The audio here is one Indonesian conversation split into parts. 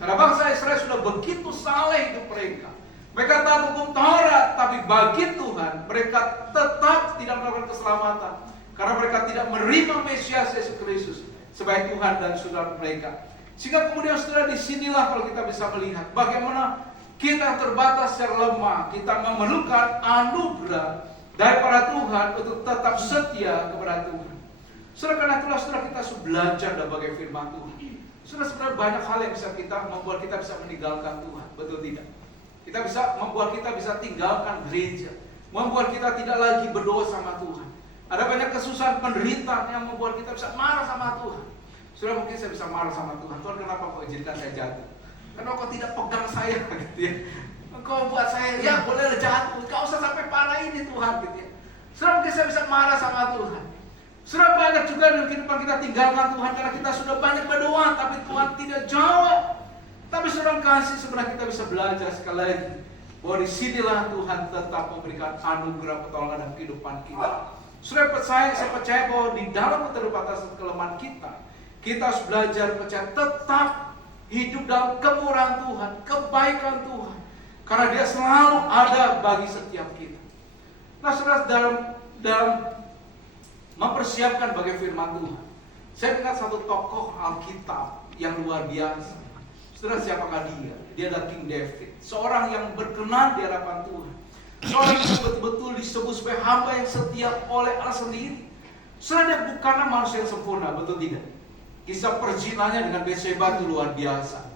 Karena bangsa Israel sudah begitu saleh hidup mereka. Mereka taat hukum Taurat, tapi bagi Tuhan mereka tetap tidak melakukan keselamatan. Karena mereka tidak menerima Mesias Yesus Kristus sebagai Tuhan dan Saudara mereka. Sehingga kemudian saudara, disinilah kalau kita bisa melihat bagaimana kita terbatas secara lemah. Kita memerlukan anugerah daripada Tuhan untuk tetap setia kepada Tuhan. Saudara, karena itulah saudara, kita harus belajar dan bagai firman Tuhan. Saudara, sebenarnya banyak hal yang bisa kita membuat kita bisa meninggalkan Tuhan, betul tidak? Kita bisa membuat kita bisa tinggalkan gereja, membuat kita tidak lagi berdoa sama Tuhan. Ada banyak kesusahan, penderitaan yang membuat kita bisa marah sama Tuhan. Saudara, mungkin saya bisa marah sama Tuhan. Tuhan, kenapa kau izinkan saya jatuh? Kenapa kau tidak pegang saya gitu ya? Kau buat saya ya boleh jatuh, kau usah sampai parah ini Tuhan gitu ya. Saudara, mungkin saya bisa marah sama Tuhan. Saudara, banyak juga dalam kehidupan kita tinggalkan Tuhan karena kita sudah banyak berdoa tapi Tuhan tidak jawab. Tapi saudara kasih, sebenarnya kita bisa belajar sekali lagi bahwa disinilah Tuhan tetap memberikan anugerah pertolongan dalam kehidupan kita. Saudara, saya percaya bahwa di dalam keterbatasan kelemahan kita harus belajar percaya tetap hidup dalam kemurahan Tuhan, kebaikan Tuhan. Karena Dia selalu ada bagi setiap kita. Nah saudara, dalam mempersiapkan bagi firman Tuhan, saya ingat satu tokoh Alkitab yang luar biasa. Saudara, siapakah dia? Dia adalah King David, seorang yang berkenan di hadapan Tuhan, seorang yang betul-betul disebut sebagai hamba yang setia oleh Allah sendiri. Saudara, dia bukanlah manusia yang sempurna, betul tidak? Kisah perzinanya dengan Betseba itu luar biasa.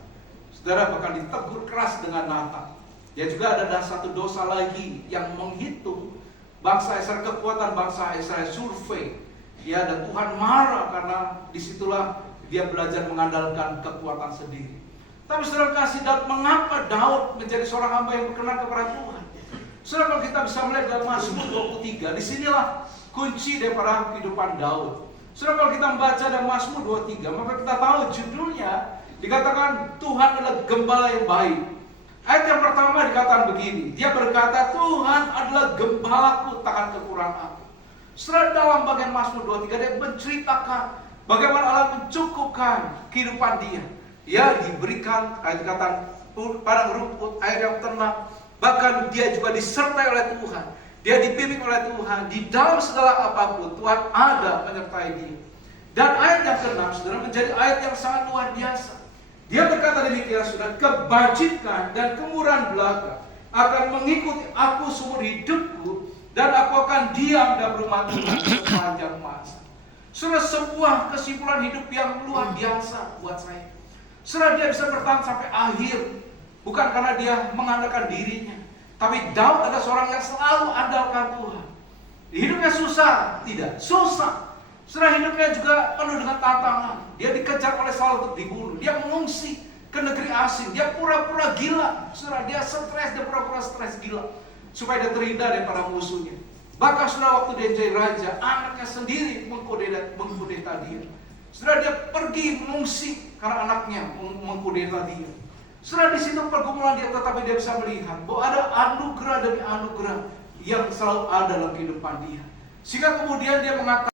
Saudara, bahkan ditegur keras dengan Natan. Dia juga ada satu dosa lagi yang menghitung bangsa Israel, kekuatan bangsa Israel, survei. Ya, dan Tuhan marah karena disitulah dia belajar mengandalkan kekuatan sendiri. Tapi saudara kasih, mengapa Daud menjadi seorang hamba yang berkenan kepada Tuhan? Saudara, kalau kita bisa melihat dalam Mazmur 23, disinilah kunci daripada kehidupan Daud. Saudara, kalau kita membaca dalam Mazmur 23, maka kita tahu judulnya dikatakan Tuhan adalah gembala yang baik. Ayat yang pertama dikatakan begini, dia berkata, Tuhan adalah gembalaku, takkan kekurangan aku. Saudara, dalam bagian Mazmur 23 dia menceritakan bagaimana Allah mencukupkan kehidupan dia. Dia diberikan, ayat dikatakan, padang rumput, air yang tenang. Bahkan dia juga disertai oleh Tuhan. Dia dipimpin oleh Tuhan. Di dalam segala apapun, Tuhan ada menyertai dia. Dan ayat yang ke-6, saudara, menjadi ayat yang sangat luar biasa. Dia berkata demikian, saudara, kebajikan dan kemurahan belaka akan mengikuti aku seumur hidupku, dan aku akan diam dalam rumah Tuhan sepanjang masa. Saudara, sebuah kesimpulan hidup yang luar biasa buat saya. Saudara, dia bisa bertahan sampai akhir, bukan karena dia mengandalkan dirinya, tapi Daud adalah seorang yang selalu andalkan Tuhan. Hidupnya susah? Tidak, susah. Saudara, hidupnya juga penuh dengan tantangan. Dia dikejar oleh Saul untuk dibunuh. Dia mengungsi ke negeri asing. Dia pura-pura gila. Saudara, dia stres, dia pura-pura stres gila supaya dia terhindar daripada musuhnya. Bahkan saudara, waktu dia jadi raja, anaknya sendiri mengkudeta dia. Saudara, dia pergi mengungsi karena anaknya mengkudeta dia. Saudara, di situ pergumulan dia, tetapi dia bisa melihat bahwa ada anugerah demi anugerah yang selalu ada dalam kehidupan dia. Sehingga kemudian dia mengatakan,